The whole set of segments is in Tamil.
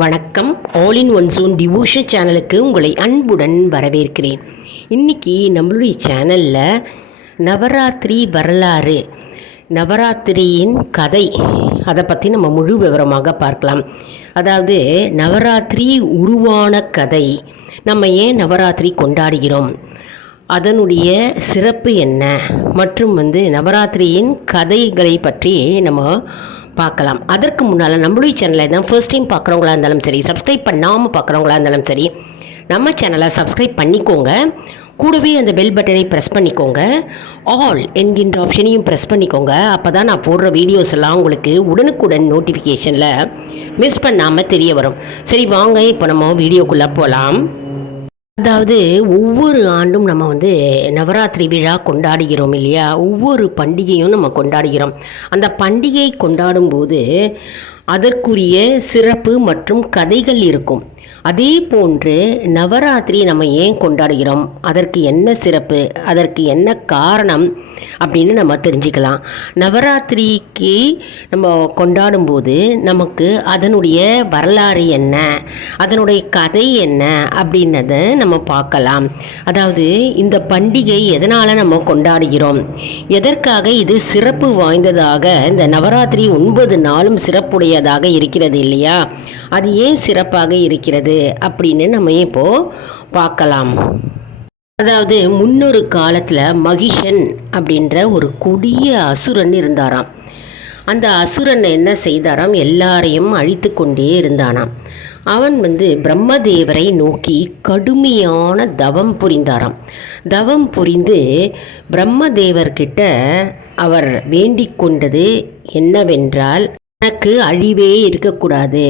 வணக்கம். All in one zone devotion சேனலுக்கு உங்களை அன்புடன் வரவேற்கிறேன். இன்றைக்கி நம்மளுடைய சேனலில் நவராத்திரி வரலாறு, நவராத்திரியின் கதை, அதை பற்றி நம்ம முழு விவரமாக பார்க்கலாம். அதாவது நவராத்திரி உருவான கதை, நம்ம ஏன் நவராத்திரி கொண்டாடுகிறோம், அதனுடைய சிறப்பு என்ன, மற்றும் நவராத்திரியின் கதைகளை பற்றி நம்ம பார்க்கலாம். அதற்கு முன்னால் நம்மளுடைய சேனலை தான் ஃபர்ஸ்ட் டைம் பார்க்குறவங்களா இருந்தாலும் சரி, சப்ஸ்கிரைப் பண்ணாமல் பார்க்குறவங்களா இருந்தாலும் சரி, நம்ம சேனலை சப்ஸ்கிரைப் பண்ணிக்கோங்க. கூடவே அந்த பெல் பட்டனை ப்ரெஸ் பண்ணிக்கோங்க. ஆல் என்கின்ற ஆப்ஷனையும் ப்ரெஸ் பண்ணிக்கோங்க. அப்போ தான் நான் போடுற வீடியோஸ் எல்லாம் உங்களுக்கு உடனுக்குடன் நோட்டிஃபிகேஷனில் மிஸ் பண்ணாமல் தெரிய வரும். சரி வாங்க, இப்போ நம்ம வீடியோக்குள்ளே போகலாம். அதாவது ஒவ்வொரு ஆண்டும் நம்ம நவராத்திரி விழா கொண்டாடுகிறோம் இல்லையா? ஒவ்வொரு பண்டிகையும் நம்ம கொண்டாடுகிறோம். அந்த பண்டிகை கொண்டாடும் போது அதற்குரிய சிறப்பு மற்றும் கதைகள் இருக்கும். அதே போன்று நவராத்திரி நம்ம ஏன் கொண்டாடுகிறோம், அதற்கு என்ன சிறப்பு, அதற்கு என்ன காரணம் அப்படின்னு நம்ம தெரிஞ்சுக்கலாம். நவராத்திரிக்கு நம்ம கொண்டாடும்போது நமக்கு அதனுடைய வரலாறு என்ன, அதனுடைய கதை என்ன அப்படின்றத நம்ம பார்க்கலாம். அதாவது இந்த பண்டிகை எதனால் நம்ம கொண்டாடுகிறோம், எதற்காக இது சிறப்பு வாய்ந்ததாக, இந்த நவராத்திரி 9 நாளும் சிறப்புடையதாக இருக்கிறது இல்லையா? அது ஏன் சிறப்பாக இருக்கிறது அப்படின்னு நம்ம இப்போது பார்க்கலாம். அதாவது முன்னொரு காலத்தில் மகிஷன் அப்படின்ற ஒரு கொடிய அசுரன் இருந்தாராம். அந்த அசுரன் என்ன செய்தாராம், எல்லாரையும் அழித்து கொண்டே இருந்தானாம். அவன் பிரம்மதேவரை நோக்கி கடுமையான தவம் புரிந்தாராம். தவம் புரிந்து பிரம்மதேவர்கிட்ட அவர் வேண்டிக் கொண்டது என்னவென்றால், தனக்கு அழிவே இருக்கக்கூடாது,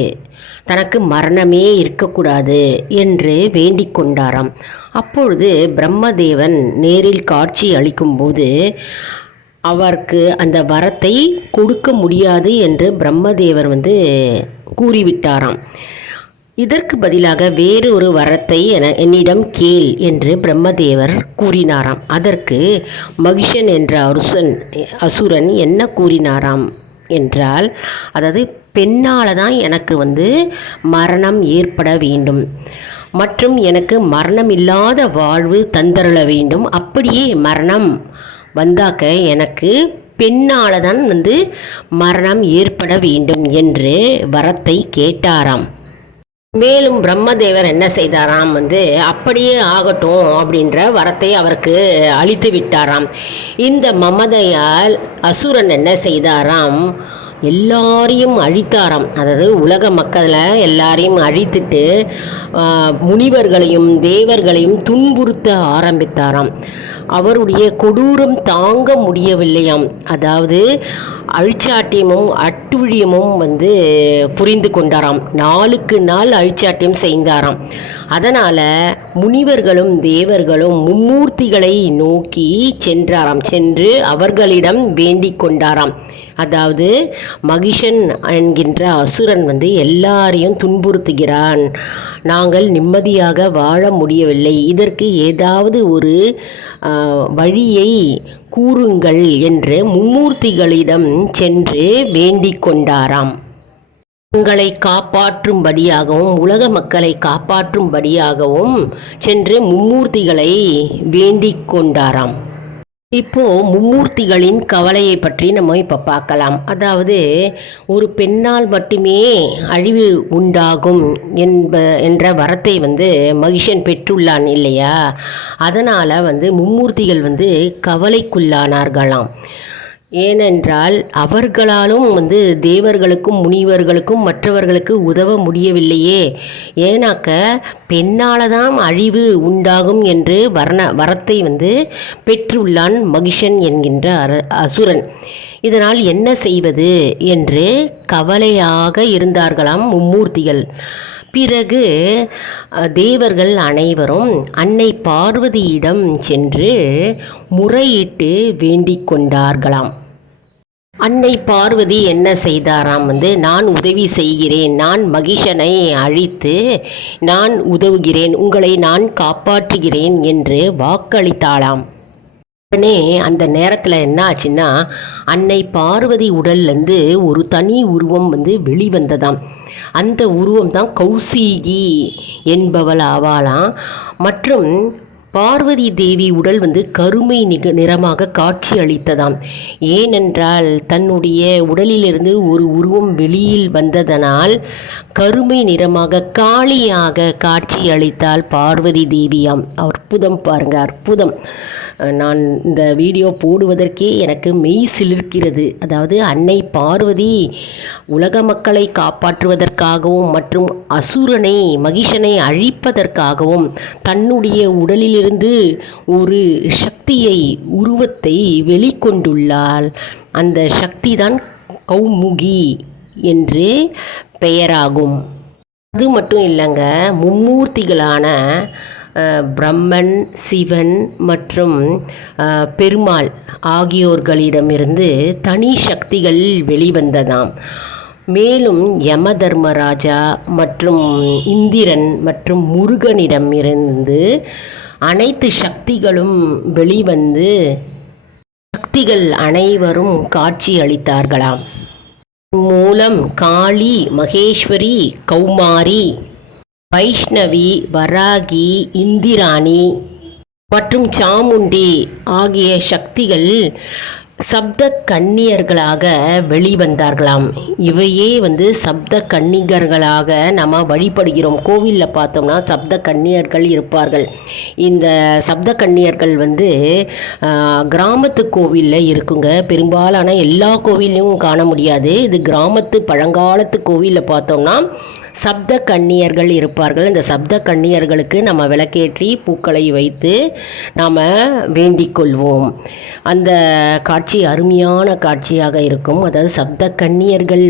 தனக்கு மரணமே இருக்கக்கூடாது என்று வேண்டிக் கொண்டாராம். அப்பொழுது பிரம்மதேவன் நேரில் காட்சி அளிக்கும்போது அவருக்கு அந்த வரத்தை கொடுக்க முடியாது என்று பிரம்மதேவர் கூறிவிட்டாராம். இதற்கு பதிலாக வேறு ஒரு வரத்தை என்னிடம் கேள் என்று பிரம்மதேவர் கூறினாராம். அதற்கு மகிஷன் என்ற அசுரன் என்ன கூறினாராம் என்றால், அதாவது பெண்ணால் தான் எனக்கு மரணம் ஏற்பட வேண்டும் மற்றும் எனக்கு மரணம் இல்லாத வாழ்வு தந்தருள வேண்டும். அப்படியே மரணம் வந்தாக்க எனக்கு பெண்ணால் தான் மரணம் ஏற்பட வேண்டும் என்று வரத்தை கேட்டாராம். மேலும் பிரம்மதேவர் என்ன செய்தாராம், அப்படியே ஆகட்டும் அப்படின்ற வரத்தை அவருக்கு அளித்து விட்டாராம். இந்த மமதையால் அசுரன் என்ன செய்தாராம், எல்லாரையும் அழித்தாராம். அதாவது உலக மக்களை எல்லாரையும் அழித்துட்டு முனிவர்களையும் தேவர்களையும் துன்புறுத்த ஆரம்பித்தாராம். அவருடைய கொடூரம் தாங்க முடியவில்லையாம். அதாவது அழிச்சாட்டியமும் அட்டுழியமும் புரிந்து கொண்டாராம். நாளுக்கு நாள் அழிச்சாட்டியம் செய்தாராம். அதனால் முனிவர்களும் தேவர்களும் மும்மூர்த்திகளை நோக்கி சென்று அவர்களிடம் வேண்டிக் கொண்டாராம். அதாவது மகிஷன் என்கின்ற அசுரன் எல்லாரையும் துன்புறுத்துகிறான், நாங்கள் நிம்மதியாக வாழ முடியவில்லை, இதற்கு ஏதாவது ஒரு வழியை கூறுங்கள் என்று மும்மூர்த்திகளிடம் சென்று வேண்டிக் கொண்டாராம். தங்களை காப்பாற்றும்படியாகவும் உலக மக்களை காப்பாற்றும்படியாகவும் சென்று மும்மூர்த்திகளை வேண்டிக் கொண்டாராம். இப்போது மும்மூர்த்திகளின் கவலையை பற்றி நம்ம இப்போ பார்க்கலாம். அதாவது ஒரு பெண்ணால் மட்டுமே அழிவு உண்டாகும் என்ற வரத்தை மகிஷன் பெற்றுள்ளான் இல்லையா? அதனால் மும்மூர்த்திகள் கவலைக்குள்ளானார்களாம். ஏனென்றால் அவர்களாலும் தேவர்களுக்கும் முனிவர்களுக்கும் மற்றவர்களுக்கு உதவ முடியவில்லையே. ஏனாக்க பெண்ணால் தான் அழிவு உண்டாகும் என்று வரத்தை பெற்றுள்ளான் மகிஷன் என்கின்ற அசுரன். இதனால் என்ன செய்வது என்று கவலையாக இருந்தார்களாம் மும்மூர்த்திகள். பிறகு தேவர்கள் அனைவரும் அன்னை பார்வதியிடம் சென்று முறையிட்டு வேண்டிக் கொண்டார்களாம். அன்னை பார்வதி என்ன செய்தாராம், நான் உதவி செய்கிறேன், நான் மகிஷனை அழித்து நான் உதவுகிறேன், உங்களை நான் காப்பாற்றுகிறேன் என்று வாக்களித்தாளாம். உடனே அந்த நேரத்தில் என்ன ஆச்சுன்னா, அன்னை பார்வதி உடல்லேருந்து ஒரு தனி உருவம் வெளிவந்ததாம். அந்த உருவம் தான் கௌசிகி என்பவள் ஆவாளாம். மற்றும் பார்வதி தேவி உடல் கருமை நிறமாக காட்சி அளித்ததாம். ஏனென்றால் தன்னுடைய உடலிலிருந்து ஒரு உருவம் வெளியில் வந்ததனால் கருமை நிறமாக காளியாக காட்சி அளித்தால் பார்வதி தேவியாம். அற்புதம் பாருங்க, அற்புதம். நான் இந்த வீடியோ போடுவதற்கே எனக்கு மெய் சிலிர்க்கிறது. அதாவது அன்னை பார்வதி உலக மக்களை காப்பாற்றுவதற்காகவும் மற்றும் அசுரனை மகிஷனை அழிப்பதற்காகவும் தன்னுடைய உடலிலிருந்து ஒரு சக்தியை உருவத்தை வெளிக்கொண்டுள்ளாள். அந்த சக்தி தான் கௌமுகி என்று பெயராகும். அது மட்டும் இல்லைங்க, மும்மூர்த்திகளான பிரம்மன், சிவன் மற்றும் பெருமாள் ஆகியோர்களிடமிருந்து தனி சக்திகள் வெளிவந்ததாம். மேலும் யம தர்மராஜா மற்றும் இந்திரன் மற்றும் முருகனிடமிருந்து அனைத்து சக்திகளும் வெளிவந்து சக்திகள் அனைவரும் காட்சி அளித்தார்களாம். மூலம் காளி, மகேஸ்வரி, கௌமாரி, வைஷ்ணவி, வராகி, இந்திராணி மற்றும் சாமுண்டி ஆகிய சக்திகள் சப்த கன்னியர்களாக வெளிவந்தார்களாம். இவையே சப்த கன்னிகர்களாக நம்ம வழிபடுகிறோம். கோவிலில் பார்த்தோம்னா சப்த கன்னியர்கள் இருப்பார்கள். இந்த சப்த கன்னியர்கள் கிராமத்து கோவிலில் இருக்குங்க. பெரும்பாலான எல்லா கோவிலையும் காண முடியாது. இது கிராமத்து பழங்காலத்து கோவிலில் பார்த்தோம்னா சப்த கன்னியர்கள் இருப்பார்கள். இந்த சப்த கன்னியர்களுக்கு நம்ம விளக்கேற்றி பூக்களை வைத்து நாம் வேண்டிக் கொள்வோம். அந்த காட்சி அருமையான காட்சியாக இருக்கும். அதாவது சப்த கன்னியர்கள்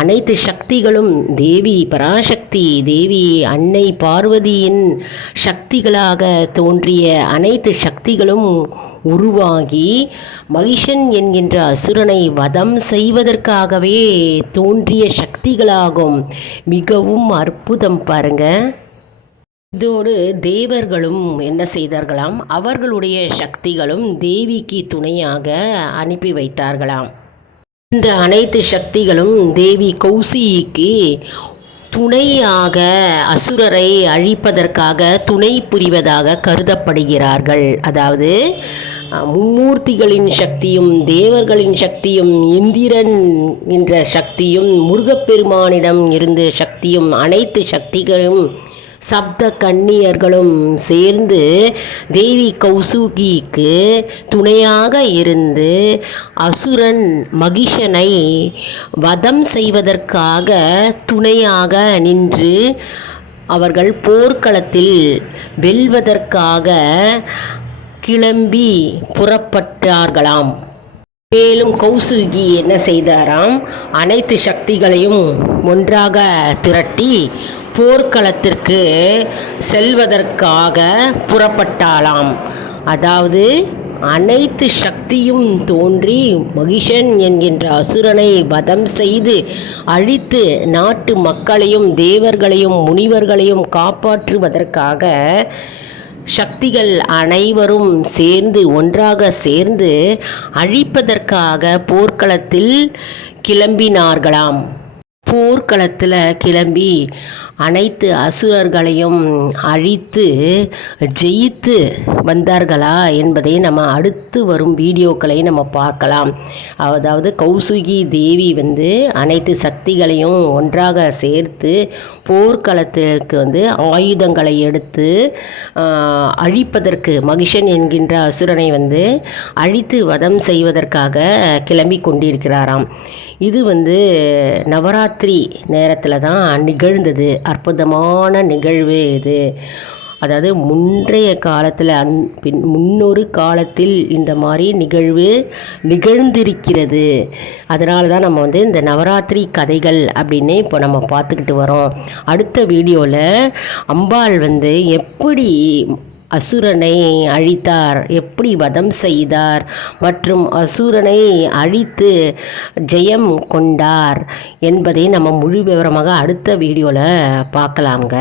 அனைத்து சக்திகளும் தேவி பராசக்தி, தேவி அன்னை பார்வதியின் சக்திகளாக தோன்றிய அனைத்து சக்திகளும் உருவாகி மகிஷன் என்கின்ற அசுரனை வதம் செய்வதற்காகவே தோன்றிய சக்திகளாகும். மிகவும் அற்புதம் பாருங்க. இதோடு தேவர்களும் என்ன செய்தார்களாம், அவர்களுடைய சக்திகளும் தேவிக்கு துணையாக அனுப்பி வைத்தார்களாம். இந்த அனைத்து சக்திகளும் தேவி கௌசிக்கு துணையாக அசுரரை அழிப்பதற்காக துணை புரிவதாக கருதப்படுகிறார்கள். அதாவது மும்மூர்த்திகளின் சக்தியும் தேவர்களின் சக்தியும் இந்திரன் என்ற சக்தியும் முருகப்பெருமானிடம் இருந்த சக்தியும் அனைத்து சக்திகளும் சப்த கன்னியர்களும் சேர்ந்து தேவி கௌசுகிக்கு துணையாக இருந்து அசுரன் மகிஷனை வதம் செய்வதற்காக துணையாக நின்று அவர்கள் போர்க்களத்தில் வெல்வதற்காக கிளம்பி புறப்பட்டார்களாம். மேலும் கௌசுகி என்ன செய்தாராம், அனைத்து சக்திகளையும் ஒன்றாக திரட்டி போர்க்களத்திற்கு செல்வதற்காக புறப்பட்டாளாம். அதாவது அனைத்து சக்தியும் தோன்றி மகிஷன் என்கின்ற அசுரனை வதம் செய்து அழித்து நாட்டு மக்களையும் தேவர்களையும் முனிவர்களையும் காப்பாற்றுவதற்காக சக்திகள் அனைவரும் சேர்ந்து ஒன்றாக சேர்ந்து அழிப்பதற்காக போர்க்களத்தில் கிளம்பினார்களாம். போர்க்களத்தில் கிளம்பி அனைத்து அசுரர்களையும் அழித்து ஜெயித்து வந்தார்களா என்பதை நம்ம அடுத்து வரும் வீடியோக்களை நம்ம பார்க்கலாம். அதாவது கௌசுகி தேவி அனைத்து சக்திகளையும் ஒன்றாக சேர்த்து போர்க்களத்திற்கு ஆயுதங்களை எடுத்து அழிப்பதற்கு மகிஷன் என்கின்ற அசுரனை அழித்து வதம் செய்வதற்காக கிளம்பி கொண்டிருக்கிறாராம். இது நவராத்திரி நேரத்தில் தான் நிகழ்ந்தது. அற்புதமான நிகழ்வு இது. அதாவது முன்றைய காலத்தில் முன்னொரு காலத்தில் இந்த மாதிரி நிகழ்வு நிகழ்ந்திருக்கிறது. அதனால தான் நம்ம இந்த நவராத்திரி கதைகள் அப்படின்னு இப்போ நம்ம பார்த்துக்கிட்டு வரோம். அடுத்த வீடியோவில் அம்பாள் எப்படி அசுரனை அழித்தார், எப்படி வதம் செய்தார் மற்றும் அசுரனை அழித்து ஜெயம் கொண்டார் என்பதை நம்ம முழு விவரமாக அடுத்த வீடியோவில் பார்க்கலாங்க.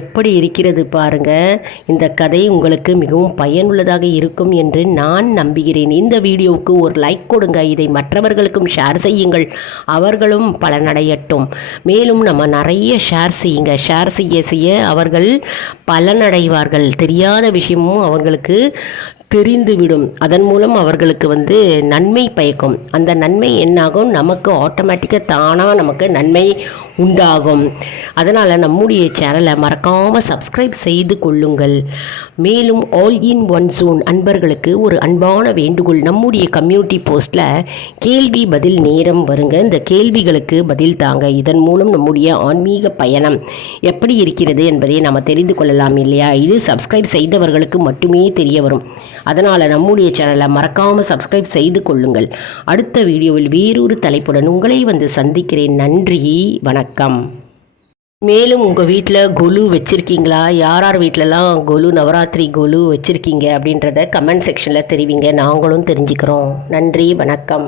எப்படி இருக்கிறது பாருங்க. இந்த கதை உங்களுக்கு மிகவும் பயனுள்ளதாக இருக்கும் என்று நான் நம்புகிறேன். இந்த வீடியோவுக்கு ஒரு லைக் கொடுங்க. இதை மற்றவர்களுக்கும் ஷேர் செய்யுங்கள், அவர்களும் பலனடையட்டும். மேலும் நம்ம நிறைய ஷேர் செய்யுங்க. ஷேர் செய்ய அவர்கள் பலனடைவார்கள். தெரியாத விஷயமும் அவர்களுக்கு தெரிந்துவிடும். அதன் மூலம் அவர்களுக்கு நன்மை பயக்கும். அந்த நன்மை என்னாகும், நமக்கு ஆட்டோமேட்டிக்காக தானாக நமக்கு நன்மை உண்டாகும். அதனால் நம்முடைய சேனலை மறக்காமல் சப்ஸ்கிரைப் செய்து கொள்ளுங்கள். மேலும் ஆல் இன் ஒன் ஜோன் அன்பர்களுக்கு ஒரு அன்பான வேண்டுகோள். நம்முடைய கம்யூனிட்டி போஸ்ட்டில் கேள்வி பதில் நேரம் வருங்க. இந்த கேள்விகளுக்கு பதில் தாங்க. இதன் மூலம் நம்முடைய ஆன்மீக பயணம் எப்படி இருக்கிறது என்பதை நாம் தெரிந்து கொள்ளலாம் இல்லையா? இது சப்ஸ்கிரைப் செய்தவர்களுக்கு மட்டுமே தெரிய வரும். அதனால் நம்முடைய சேனலை மறக்காமல் சப்ஸ்கிரைப் செய்து கொள்ளுங்கள். அடுத்த வீடியோவில் வேறொரு தலைப்புடன் உங்களை சந்திக்கிறேன். நன்றி, வணக்கம். மேலும் உங்கள் வீட்டில் கொலு வச்சுருக்கீங்களா? யார் வீட்டிலலாம் கொலு, நவராத்திரி கொலு வச்சுருக்கீங்க அப்படின்றத கமெண்ட் செக்ஷனில் தெரிவிங்க. நாங்களும் தெரிஞ்சுக்கிறோம். நன்றி, வணக்கம்.